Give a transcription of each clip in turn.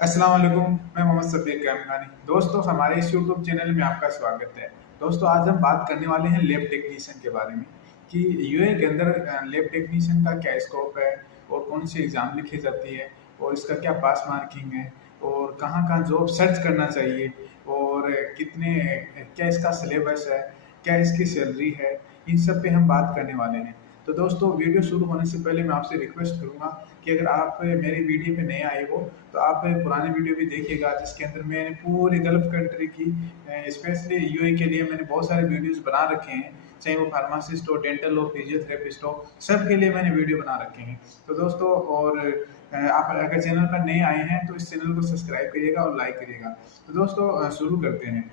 अस्सलाम वालेकुम। मैं मोहम्मद सफ़ीर कैमरानी। दोस्तों, हमारे इस यूट्यूब चैनल में आपका स्वागत है। दोस्तों, आज हम बात करने वाले हैं लैब टेक्नीशियन के बारे में कि यूएई के अंदर लैब टेक्नीशियन का क्या स्कोप है और कौन सी एग्ज़ाम लिखी जाती है और इसका क्या पास मार्किंग है और कहाँ कहाँ जॉब सर्च करना चाहिए और कितने क्या इसका सिलेबस है, क्या इसकी सैलरी है, इन सब पे हम बात करने वाले हैं। तो दोस्तों, वीडियो शुरू होने से पहले मैं आपसे रिक्वेस्ट करूँगा कि अगर आप मेरी वीडियो पे नए आए हो तो आप पुराने वीडियो भी देखिएगा, जिसके अंदर मैंने पूरे गल्फ कंट्री की स्पेशली यूएई के लिए मैंने बहुत सारे वीडियोस बना रखे हैं, चाहे वो फार्मासिस्ट हो, डेंटल हो, फिजियोथेरेपिस्ट हो, सबके लिए मैंने वीडियो बना रखे हैं। तो दोस्तों, और आप अगर चैनल पर नए आए हैं तो इस चैनल को सब्सक्राइब करिएगा और लाइक करिएगा। तो दोस्तों, शुरू करते हैं।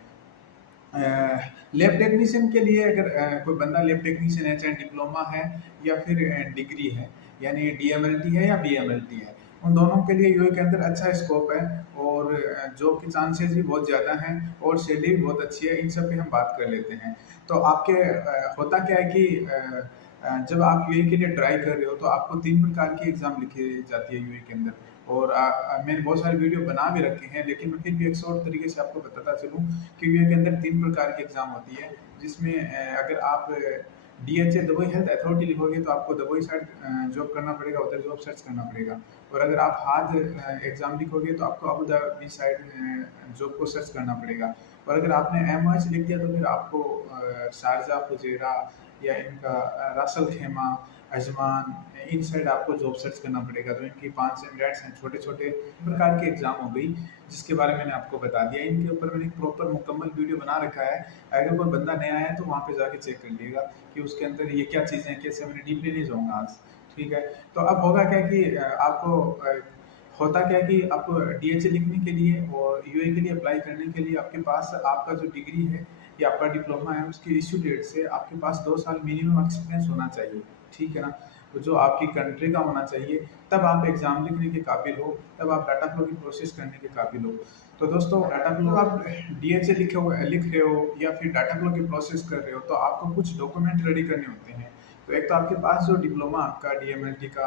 लैब टेक्नीशियन के लिए अगर कोई बंदा लैब टेक्नीशियन है, चाहे डिप्लोमा है या फिर डिग्री है, यानी डीएमएलटी है या बीएमएलटी है, उन दोनों के लिए यूएई के अंदर अच्छा स्कोप है और जॉब के चांसेस भी बहुत ज़्यादा हैं और सैलरी भी बहुत अच्छी है। इन सब पे हम बात कर लेते हैं। तो आपके होता क्या है कि जब आप यूएई के लिए ट्राई कर रहे हो तो आपको 3 प्रकार की एग्ज़ाम लिखी जाती है यूएई के अंदर। और मैंने बहुत सारे वीडियो बना भी रखे हैं, लेकिन मैं फिर भी एक शॉर्ट तरीके से आपको बताता चलूँ कि यूएई के अंदर 3 प्रकार की एग्ज़ाम होती है, जिसमें अगर आप डीएचए दुबई हेल्थ अथॉरिटी लिखोगे तो आपको दुबई साइड जॉब करना पड़ेगा, उधर जॉब सर्च करना पड़ेगा। और अगर आप हाद एग्ज़ाम लिखोगे तो आपको अबू धाबी साइड जॉब को सर्च करना पड़ेगा। और अगर आपने एमओएच लिख दिया तो फिर आपको शारजा, फुजेरा या इनका रासल खेमा, अजमान, इन साइड आपको जॉब सर्च करना पड़ेगा। जो इनकी 5 एमिरेट्स हैं, छोटे-छोटे प्रकार की एग्ज़ाम हो गई, जिसके बारे में मैंने आपको बता दिया। इनके ऊपर मैंने एक प्रॉपर मुकम्मल वीडियो बना रखा है। अगर कोई बंदा नया है तो वहाँ पे जाके चेक कर लीजिएगा कि उसके अंदर ये क्या चीज़ें हैं, कैसे मैंने डीपली नहीं जाऊँगा आज, ठीक है? तो अब होगा क्या कि आपको होता क्या है कि आपको डीएचए लिखने के लिए और यूएई के लिए अप्लाई करने के लिए आपके पास आपका जो डिग्री है या आपका डिप्लोमा है, उसकी इश्यू डेट से आपके पास 2 साल मिनिमम एक्सपीरियंस होना चाहिए, ठीक है ना? तो जो आपकी कंट्री का होना चाहिए, तब आप एग्ज़ाम लिखने के काबिल हो, तब आप डाटा फ्लो की प्रोसेस करने के काबिल हो। तो दोस्तों, डाटा फ्लो आप डीएचए लिख रहे हो या फिर डाटा फ्लो की प्रोसेस कर रहे हो, तो आपको कुछ डॉक्यूमेंट रेडी करने होते हैं। तो एक तो आपके पास जो डिप्लोमा आपका डीएमएलटी का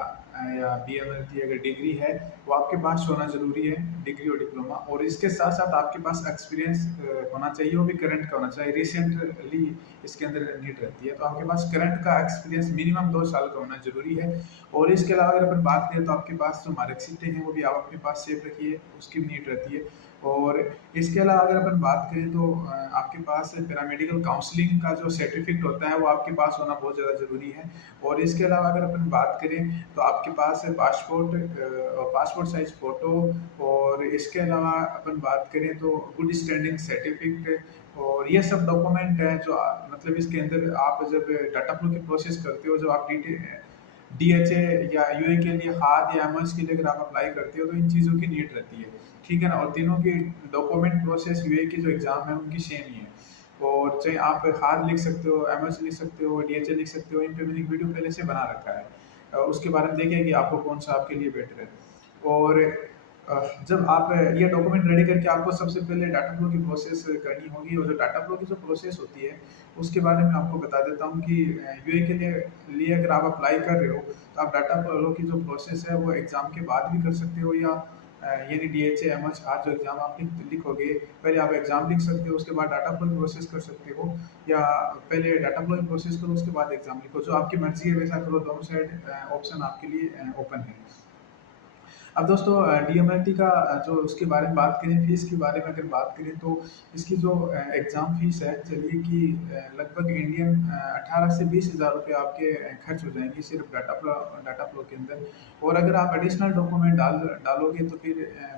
या बीएमएलटी अगर डिग्री है, वो आपके पास होना ज़रूरी है, डिग्री और डिप्लोमा। और इसके साथ-साथ आपके पास एक्सपीरियंस होना चाहिए, वो भी करंट का होना चाहिए। रिसेंटली इसके अंदर नीड रहती है, तो आपके पास करंट का एक्सपीरियंस मिनिमम 2 साल का होना ज़रूरी है। और इसके अलावा अगर अपन बात करें तो आपके पास जो मार्कशीटें हैं, वो भी आप अपने पास सेव रखिए, उसकी भी नीड रहती है। और इसके अलावा अगर अपन बात करें तो आपके पास पैरामेडिकल काउंसलिंग का जो सर्टिफिकेट होता है, वो आपके पास होना बहुत ज़्यादा ज़रूरी है। और इसके अलावा अगर अपन बात करें तो आपके पास पासपोर्ट साइज़ फ़ोटो, और इसके अलावा अपन बात करें तो गुड स्टैंडिंग सर्टिफिकेट, और ये सब डॉक्यूमेंट हैं जो मतलब इसके अंदर आप जब डाटा फ्लो की प्रोसेस करते हो, जब आप डीएचए या यूए के लिए हाथ या एमएस के लिए अगर आप अप्लाई करते हो, तो इन चीज़ों की नीड रहती है, ठीक है ना? और तीनों की डॉक्यूमेंट प्रोसेस यूए की जो एग्ज़ाम है उनकी सेम ही है। और चाहे आप हाथ लिख सकते हो, एमएस लिख सकते हो, डीएचए लिख सकते हो, इन पे मैंने एक वीडियो पहले से बना रखा है। उसके बारे में देखें कि आपको कौन सा आपके लिए बेटर है। और जब आप ये डॉक्यूमेंट रेडी करके आपको सबसे पहले डाटा फ्लो की प्रोसेस करनी होगी। और जो डाटा फ्लो की जो प्रोसेस होती है, उसके बारे में आपको बता देता हूँ कि यूए के लिए अगर आप अप्लाई कर रहे हो, तो आप डाटा फ्लो की जो प्रोसेस है वो एग्ज़ाम के बाद भी कर सकते हो, या यानी डीएचए एमएच आज जो एग्ज़ाम आप लिखोगे, पहले आप एग्ज़ाम लिख सकते हो, उसके बाद डाटा फ्लो की प्रोसेस कर सकते हो, या पहले डाटा फ्लो की प्रोसेस करो, उसके बाद एग्ज़ाम लिखो। जो आपकी मर्ज़ी है वैसा करो, दोनों साइड ऑप्शन आपके लिए ओपन है। अब दोस्तों, डीएमएलटी का जो उसके बारे में बात करें, फ़ीस के बारे में अगर बात करें तो इसकी जो एग्ज़ाम फ़ीस है, चलिए कि लगभग इंडियन 18 से 20 हज़ार रुपये आपके खर्च हो जाएंगे सिर्फ डाटा फ्लो के अंदर। और अगर आप एडिशनल डॉक्यूमेंट डालोगे तो फिर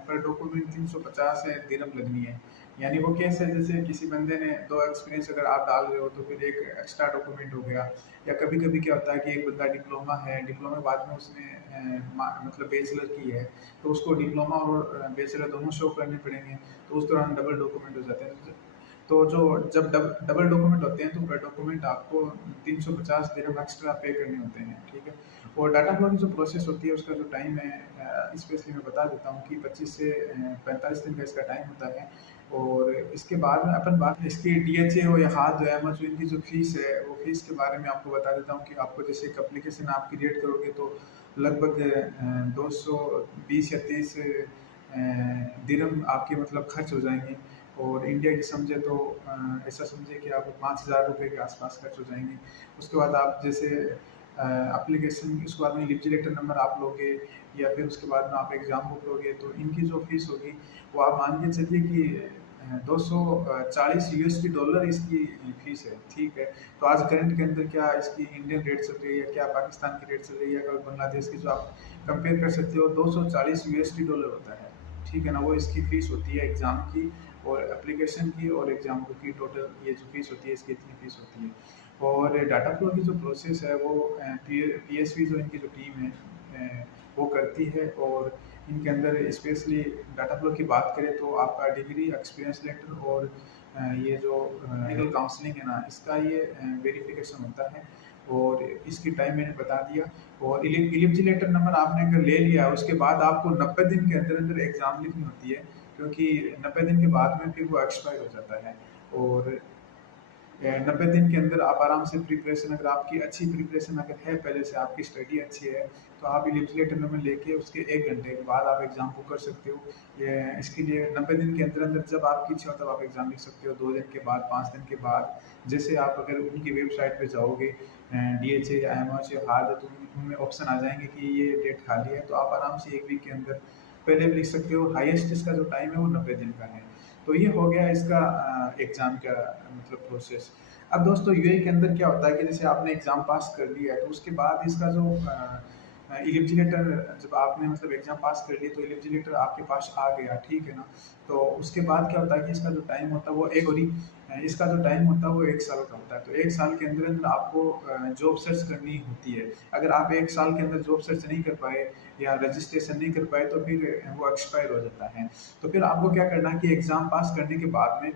पर डॉक्यूमेंट 350 दिरहम लगनी है। यानी वो कैसे, जैसे किसी बंदे ने 2 एक्सपीरियंस अगर आप डाल रहे हो तो फिर एक एक्स्ट्रा डॉक्यूमेंट हो गया। या कभी-कभी क्या होता है कि एक बंदा डिप्लोमा है, डिप्लोमा के बाद में उसने मतलब बैचलर की है, तो उसको डिप्लोमा और बैचलर दोनों शो करने पड़ेंगे, तो उस दौरान डबल डॉक्यूमेंट हो जाते हैं। तो जो जब डबल डॉक्यूमेंट होते हैं तो पर डॉक्यूमेंट आपको 350 दिरहम एक्स्ट्रा पे करने होते हैं, ठीक है? और डाटा फ्लो की जो प्रोसेस होती है उसका जो टाइम है, स्पेशली मैं बता देता हूँ कि 25 से 45 दिन का इसका टाइम होता है। और इसके बाद में अपन बात इसकी डीएचए हो या हाथ जो है, मतलब इनकी जो फ़ीस है, वो फ़ीस के बारे में आपको बता देता हूँ कि आपको जैसे एक एप्लीकेशन आप क्रिएट करोगे तो लगभग 220 या 30 दिरहम आपके मतलब खर्च हो जाएंगे। और इंडिया की समझे तो ऐसा समझे कि आप 5,000 रुपये के आसपास खर्च हो जाएंगे। उसके बाद आप जैसे एप्लीकेशन, उसके बाद में इन्विजिलेटर नंबर आप लोगे या फिर उसके बाद में आप एग्ज़ाम बुक लोगे, तो इनकी जो फीस होगी वो आप मान के चलिए कि 240 यूएसडी डॉलर इसकी फीस है। ठीक है, तो आज करंट के अंदर क्या इसकी इंडियन रेट चल रही है, क्या पाकिस्तान की रेट चल रही है, या बांग्लादेश की, जो आप कंपेयर कर सकते हो, 240 यूएसडी डॉलर होता है। ठीक है ना, वो इसकी फ़ीस होती है एग्ज़ाम की और एप्लीकेशन की और एग्ज़ाम बुक की। टोटल ये जो फ़ीस होती है इसकी इतनी फ़ीस होती है। और डाटा फ्लो की जो प्रोसेस है वो पीएसवी जो इनकी जो टीम है वो करती है। और इनके अंदर स्पेशली डाटा फ्लो की बात करें तो आपका डिग्री, एक्सपीरियंस लेटर और ये जो लीगल काउंसलिंग है ना, इसका ये वेरिफिकेशन होता है। और इसकी टाइम मैंने बता दिया। और एलिजिलेटर नंबर आपने अगर ले लिया, उसके बाद आपको 90 दिन के अंदर अंदर एग्ज़ाम लिखनी होती है, क्योंकि 90 दिन के बाद में फिर वो एक्सपायर हो जाता है। और 90 दिन के अंदर आप आराम से प्रिपरेशन, अगर आपकी अच्छी प्रिपरेशन अगर है, पहले से आपकी स्टडी अच्छी है, तो आप इन्विजिलेटर नंबर लेके उसके 1 घंटे के बाद आप एग्ज़ाम को कर सकते हो। ये इसके लिए 90 दिन के अंदर अंदर जब आपकी इच्छा हो तब आप एग्ज़ाम लिख सकते हो। 2 दिन के बाद, 5 दिन के बाद, जैसे आप अगर उनकी वेबसाइट पे जाओगे डीएचए या एमएचए हार्ड, तो उनमें ऑप्शन आ जाएंगे कि ये डेट खाली है, तो आप आराम से 1 वीक के अंदर पहले भी लिख सकते हो। हाईएस्ट इसका जो टाइम है वो 90 दिन का है। तो ये हो गया इसका एग्ज़ाम का मतलब प्रोसेस। अब दोस्तों यूएई के अंदर क्या होता है कि जैसे आपने एग्ज़ाम पास कर लिया है, तो उसके बाद इसका जो इलिजिलेटर, जब आपने मतलब एग्ज़ाम पास कर लिया तो इलिजिलेटर आपके पास आ गया, ठीक है ना। तो उसके बाद क्या होता है कि इसका जो टाइम होता है वो इसका जो टाइम होता है वो 1 साल का होता है। तो 1 साल के अंदर अंदर आपको जॉब सर्च करनी होती है। अगर आप 1 साल के अंदर जॉब सर्च नहीं कर पाए या रजिस्ट्रेशन नहीं कर पाए, तो फिर वो एक्सपायर हो जाता है। तो फिर आपको क्या करना है कि एग्ज़ाम पास करने के बाद में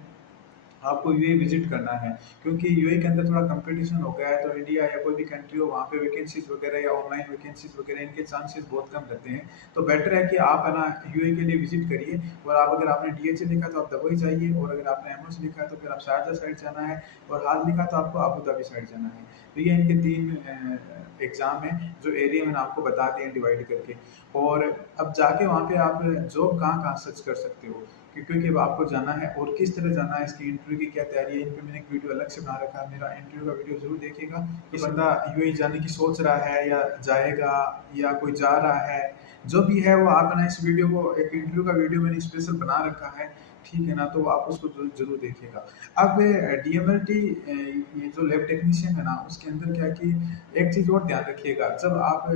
आपको यूएई विजिट करना है, क्योंकि यूएई के अंदर थोड़ा कंपटीशन हो गया है। तो इंडिया या कोई भी कंट्री हो, वहाँ पे वैकेंसीज वगैरह या ऑनलाइन वैकेंसीज वगैरह, इनके चांसेस बहुत कम रहते हैं। तो बेटर है कि आप है ना यूएई के लिए विजिट करिए। और आप अगर आपने डीएचए लिखा तो आप दुबई जाइए, और अगर आपने एमएस लिखा है तो फिर आप शारजा साइड जाना है, और हाल लिखा तो आपको अबू धाबी साइड जाना है। तो ये इनके 3 एग्ज़ाम हैं जो एरिया मैंने आपको बता दिए डिवाइड करके। और अब जाके वहाँ पे आप जॉब कहाँ कहाँ सर्च कर सकते हो, क्योंकि अब आपको जाना है और किस तरह जाना है, इसकी इंटरव्यू की क्या तैयारी है, इन पे मैंने एक वीडियो अलग से बना रखा है। मेरा इंटरव्यू का वीडियो जरूर देखिएगा। कि बंदा यूएई जाने की सोच रहा है या जाएगा या कोई जा रहा है, जो भी है वो आप ना इस वीडियो को, एक इंटरव्यू का वीडियो मैंने स्पेशल बना रखा है, ठीक है ना। तो आप उसको जरूर देखिएगा। अब डीएमएलटी ये जो लैब टेक्नीशियन है ना, उसके अंदर क्या कि एक चीज़ और ध्यान रखिएगा, जब आप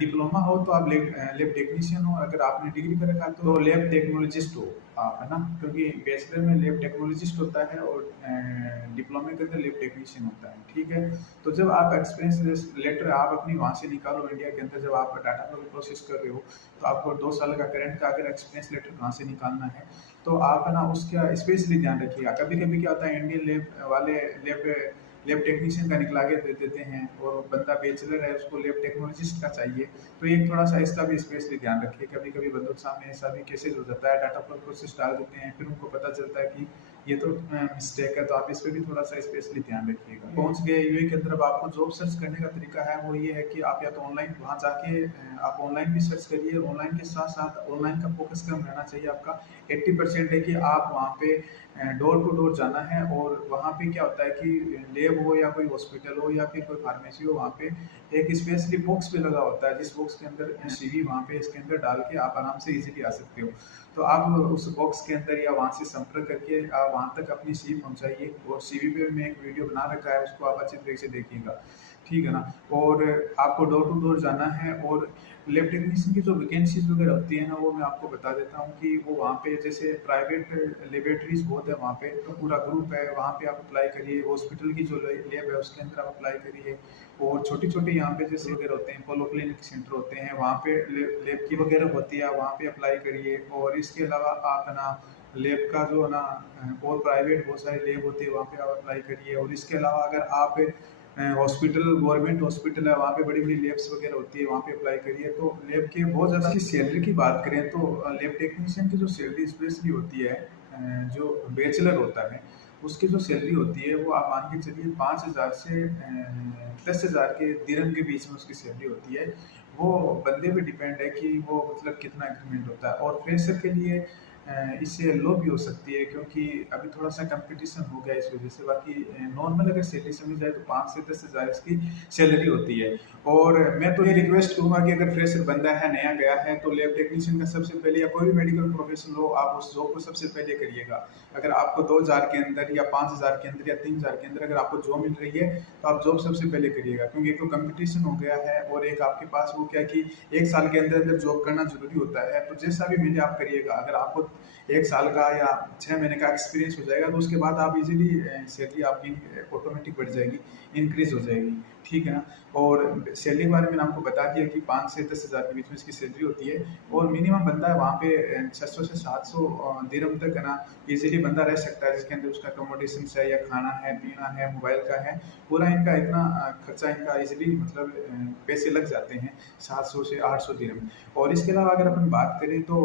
डिप्लोमा हो तो आप लैब टेक्नीशियन हो, अगर आपने डिग्री कर रखा है तो लैब टेक्नोलॉजिस्ट हो आप, है ना। क्योंकि बैचलर में लैब टेक्नोलॉजिस्ट होता है और डिप्लोमे के अंदर लैब टेक्नीशियन होता है, ठीक है। तो जब आप एक्सपीरियंस लेटर आप अपनी वहाँ से निकालो इंडिया के अंदर, जब आप डाटा प्रोसेस कर रहे हो, तो आपको 2 साल का करंट का अगर एक्सपीरियंस लेटर वहाँ से निकालना है, तो आप है ना उसका स्पेशली ध्यान रखिएगा। कभी कभी क्या होता है, इंडियन लैब वाले लैब टेक्नीशियन का निकला के दे देते हैं, और बंदा बैचलर है उसको लैब टेक्नोलॉजिस्ट का चाहिए। तो एक थोड़ा सा इसका भी स्पेशली ध्यान रखिए। कभी कभी बंदों के सामने ऐसा भी केसेज हो जाता है, डाटा प्रोसेस डाल देते हैं, फिर उनको पता चलता है कि ये तो मिस्टेक है। तो आप इस पर भी थोड़ा सा स्पेशली ध्यान रखिएगा। पहुंच गए यूएई के अंदर, अब आपको जॉब सर्च करने का तरीका है वो ये है कि आप या तो ऑनलाइन वहाँ जाके आप ऑनलाइन भी सर्च करिए। ऑनलाइन के साथ साथ ऑनलाइन का फोकस कम रहना चाहिए आपका। 80% है कि आप वहाँ पे डोर टू डोर जाना है। और वहाँ पे क्या होता है कि लैब हो या कोई हॉस्पिटल हो या फिर कोई फार्मेसी हो, वहाँ पे एक स्पेशली बॉक्स भी लगा होता है, जिस बॉक्स के अंदर सीवी वहाँ पे इसके अंदर डाल के आप आराम से इजीली आ सकते हो। तो आप उस बॉक्स के अंदर या वहाँ से संपर्क करके आप वहाँ तक अपनी सीवी पहुँचाइए। और सीवी पे मैं एक वीडियो बना रखा है, उसको आप अच्छी तरीके से देखिएगा, ठीक है ना। और आपको डोर टू डोर जाना है। और लैब टेक्नीशियन की जो वैकेंसीज वगैरह होती है ना, वो मैं आपको बता देता हूँ कि वो वहाँ पे जैसे प्राइवेट लेबोरेटरीज बहुत है वहाँ पे, तो पूरा ग्रुप है, वहाँ पे आप अप्लाई करिए। हॉस्पिटल की जो लैब है उसके अंदर आप अप्लाई करिए। और छोटी छोटी यहाँ पे जैसे वगैरह होते हैं, पोलो क्लिनिक सेंटर होते हैं, वहाँ पे लैब की वगैरह होती है, वहाँ पे अप्लाई करिए। और इसके अलावा आप है ना लैब का जो है ना और प्राइवेट बहुत सारी लैब होती है, वहाँ पे आप अप्लाई करिए। और इसके अलावा अगर आप हॉस्पिटल, गवर्नमेंट हॉस्पिटल है, वहाँ पे बड़ी बड़ी लैब्स वगैरह होती है, वहाँ पे अप्लाई करिए। तो लैब के बहुत ज़्यादा की सैलरी की बात करें तो लैब टेक्नीशियन की जो सैलरी स्पेशली होती है, जो बैचलर होता है उसकी जो सैलरी होती है वो आप मान के चलिए 5,000 से 10,000 के दिरहम के बीच में उसकी सैलरी होती है। वो बंदे पे डिपेंड है कि वो मतलब कितना इंक्रीमेंट होता है। और फ्रेशर के लिए इससे लो भी हो सकती है, क्योंकि अभी थोड़ा सा कंपटीशन हो गया इस वजह से। बाकी नॉर्मल अगर सैलरी समझी जाए तो 5 से 10 हज़ार इसकी सैलरी होती है। और मैं तो ये रिक्वेस्ट करूंगा कि अगर फ्रेशर बंदा है, नया गया है, तो लैब टेक्नीशियन का सबसे पहले, या कोई भी मेडिकल प्रोफेशन हो, आप उस जॉब को सबसे पहले करिएगा। अगर आपको 2 हज़ार के अंदर या 5 हज़ार के अंदर या 3 हज़ार के अंदर अगर आपको जॉब मिल रही है, तो आप जॉब सबसे पहले करिएगा। क्योंकि एक तो कंपटीशन हो गया है, और एक आपके पास वो क्या कि 1 साल के अंदर अंदर जॉब करना जरूरी होता है। तो जैसा भी मिले आप करिएगा। अगर आपको 1 साल का या 6 महीने का एक्सपीरियंस हो जाएगा, तो उसके बाद आप इजीली सैलरी आपकी ऑटोमेटिक बढ़ जाएगी, इंक्रीज हो जाएगी। ठीक है ना। और सैलरी के बारे में आपको बता दिया कि 5 से 10 हज़ार के बीच में इसकी सैलरी होती है। और मिनिमम बंदा है वहाँ पे 600 से 700 दिरहम तक है ना, इजीली बंदा रह सकता है, जिसके अंदर उसका अकोमोडेशन है, या खाना है, पीना है, मोबाइल का है, पूरा इनका इतना खर्चा इनका इजीली मतलब पैसे लग जाते हैं 700 से 800 दिरहम। और इसके अलावा अगर अपन बात करें तो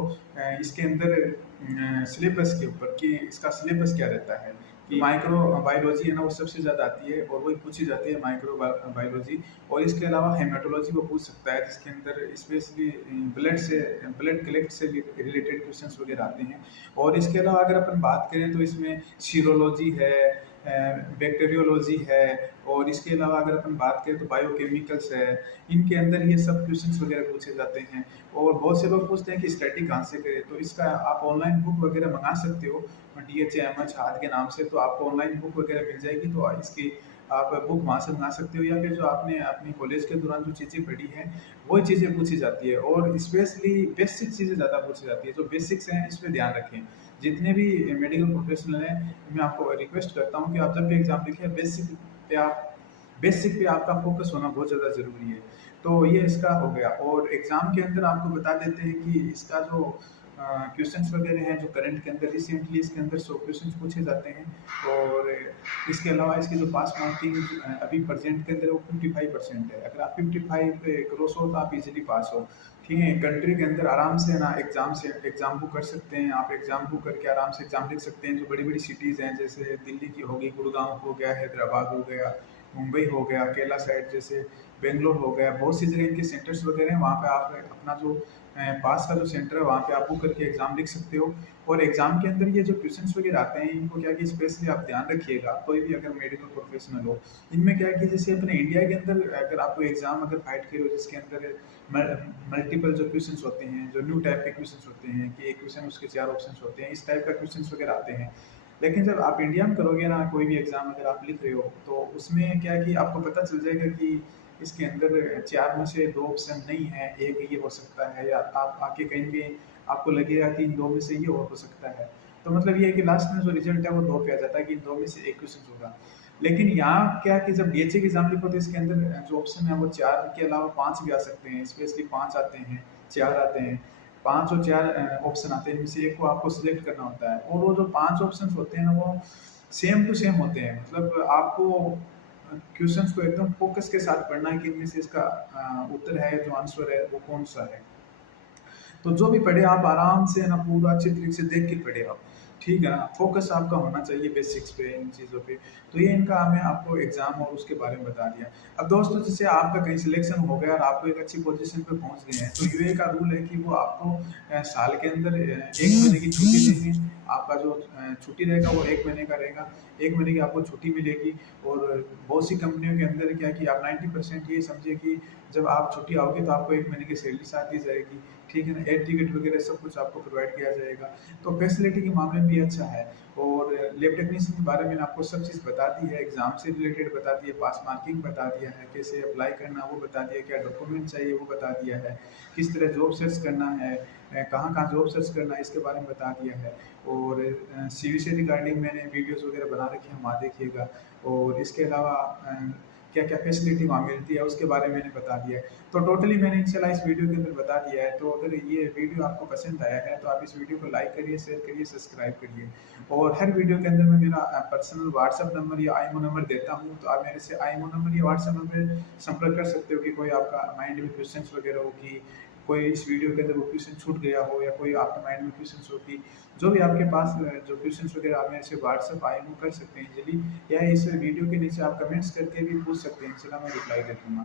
इसके अंदर सिलेबस के ऊपर कि इसका सिलेबस क्या रहता है, कि माइक्रो बायोलॉजी है ना वो सबसे ज़्यादा आती है, और वही पूछी जाती है माइक्रो बायोलॉजी। और इसके अलावा हेमाटोलॉजी को पूछ सकता है, जिसके अंदर स्पेशली ब्लड कलेक्ट से रिलेटेड क्वेश्चंस वगैरह आते हैं। और इसके अलावा अगर अपन बात करें तो इसमें सीरोलॉजी है, बैक्टीरियोलॉजी है, और इसके अलावा अगर अपन बात करें तो बायोकेमिकल्स है। इनके अंदर ये सब क्वेश्चंस वगैरह पूछे जाते हैं। और बहुत से लोग पूछते हैं कि स्टडी कहाँ से करें, तो इसका आप ऑनलाइन बुक वगैरह मंगा सकते हो DHMH हाथ के नाम से। तो आपको ऑनलाइन बुक वगैरह मिल जाएगी, तो इसकी आप बुक वहाँ से मंगा सकते हो। या फिर जो आपने अपनी कॉलेज के दौरान जो चीज़ें पढ़ी हैं, वही चीज़ें पूछी जाती है। और स्पेशली बेसिक चीज़ें ज़्यादा पूछी जाती है। जो बेसिक्स हैं इस पर ध्यान रखें। जितने भी मेडिकल प्रोफेशनल हैं, मैं आपको रिक्वेस्ट करता हूँ कि आप जब भी एग्ज़ाम लिखें, बेसिक पे आपका फोकस होना बहुत ज़्यादा ज़रूरी है। तो ये इसका हो गया। और एग्ज़ाम के अंदर आपको बता देते हैं कि इसका जो क्वेश्चंस वगैरह हैं, जो करंट के अंदर रिसेंटली इसके अंदर 100 क्वेश्चंस पूछे जाते हैं। और इसके अलावा इसकी जो पास मार्किंग अभी प्रेजेंट के अंदर वो 55% है। अगर आप 55 क्रॉस हो तो आप इजीली पास हो। ठीक है। कंट्री के अंदर आराम से ना एग्ज़ाम बुक कर सकते हैं। आप एग्ज़ाम बुक करके आराम से एग्ज़ाम लिख सकते हैं। जो बड़ी बड़ी सिटीज़ हैं, जैसे दिल्ली की हो गई, गुड़गांव हो गया, हैदराबाद हो गया, मुंबई हो गया, केरला साइड जैसे बेंगलोर हो गया, बहुत सी जगह इनके सेंटर्स वगैरह हैं। वहाँ पे आप अपना जो पास का जो सेंटर है, वहाँ पे आप बुक करके एग्ज़ाम लिख सकते हो। और एग्ज़ाम के अंदर ये जो क्वेश्चंस वगैरह आते हैं, इनको क्या कि स्पेशली आप ध्यान रखिएगा। कोई भी अगर मेडिकल प्रोफेशनल हो, इनमें क्या है कि जैसे अपने इंडिया के अंदर अगर आपको एग्ज़ाम अगर फाइट करे हो, जिसके अंदर मल्टीपल जो क्वेश्चंस होते हैं, जो न्यू टाइप के क्वेश्चंस होते हैं, कि एक क्वेश्चन उसके 4 ऑप्शंस होते हैं, इस टाइप का क्वेश्चंस वगैरह आते हैं। लेकिन जब आप इंडिया में करोगे ना कोई भी एग्ज़ाम अगर आप लिख रहे हो, तो उसमें क्या है कि आपको पता चल जाएगा कि इसके अंदर 4 में से 2 ऑप्शन नहीं है, एक ये हो सकता है, या आप आके कहीं भी आपको लगेगा कि इन 2 में से ये और हो सकता है। तो मतलब ये है कि लास्ट में जो रिजल्ट है वो 2 पे आ जाता है, कि इन 2 में से एक क्वेश्चन होगा। लेकिन यहाँ क्या है कि जब DHA की एग्ज़ाम लिखो, तो इसके अंदर जो ऑप्शन है वो 4 के अलावा 5 भी आ सकते हैं। स्पेशली 5 आते हैं, 4 आते हैं। 5 और 4 ऑप्शन आते हैं, इनमें से एक को आपको सिलेक्ट करना होता है। और वो जो 5 ऑप्शंस होते हैं ना, वो सेम टू सेम होते हैं। मतलब आपको क्वेश्चंस को एकदम फोकस के साथ पढ़ना है कि इनमें से इसका उत्तर है, जो आंसर है वो कौन सा है। तो जो भी पढ़े आप आराम से ना पूरा अच्छे तरीके से देख के पढ़े आप। ठीक है ना। फोकस आपका होना चाहिए बेसिक्स पे, इन चीज़ों पे। तो ये इनका हमें आपको एग्जाम और उसके बारे में बता दिया। अब दोस्तों, जैसे आपका कहीं सिलेक्शन हो गया और आपको एक अच्छी पोजीशन पे पहुंच गए हैं, तो यूए का रूल है कि वो आपको साल के अंदर 1 महीने की छुट्टी देंगे। आपका जो छुट्टी रहेगा वो 1 महीने का रहेगा। 1 महीने की आपको छुट्टी मिलेगी। और बहुत सी कंपनियों के अंदर क्या कि आप 90% ये समझिए कि जब आप छुट्टी आओगे तो आपको 1 महीने की सैलरी साथ दी जाएगी। ठीक है ना। एयर टिकट वगैरह सब कुछ आपको प्रोवाइड किया जाएगा। तो फैसिलिटी के मामले में भी अच्छा है। और लैब टेक्नीशियन के बारे में आपको सब चीज़ बता दी है, एग्जाम से रिलेटेड बता दिया, पास मार्किंग बता दिया है, कैसे अप्लाई करना वो बता दिया, क्या डॉक्यूमेंट चाहिए वो बता दिया है, किस तरह जॉब सर्च करना है, कहाँ कहाँ जॉब सर्च करना है, इसके बारे में बता दिया है। और CV से रिगार्डिंग मैंने वीडियोज़ वगैरह बना रखी हैं, वहाँ देखिएगा। और इसके अलावा क्या क्या फैसिलिटी वहाँ मिलती है उसके बारे में मैंने बता दिया है। तो टोटली मैंने इंशाल्लाह इस वीडियो के अंदर बता दिया है। तो अगर ये वीडियो आपको पसंद आया है, तो आप इस वीडियो को लाइक करिए, शेयर करिए, सब्सक्राइब करिए। और हर वीडियो के अंदर मैं मेरा पर्सनल व्हाट्सअप नंबर या IMO नंबर देता हूँ, तो आप मेरे से IMO नंबर या व्हाट्सअप नंबर संपर्क कर सकते हो, कि कोई आपका माइंड में क्वेश्चन वगैरह हो, कि कोई इस वीडियो के अंदर वो क्वेश्चन छूट गया हो, या कोई आपके माइंड में क्वेश्चन हो, कि जो भी आपके पास जो क्वेश्चन वगैरह आप मेरे से व्हाट्सअप IMO कर सकते हैं इजीली, या इस वीडियो के नीचे आप कमेंट्स करके भी पूछ सकते हैं। इंशाल्लाह मैं रिप्लाई दे दूँगा।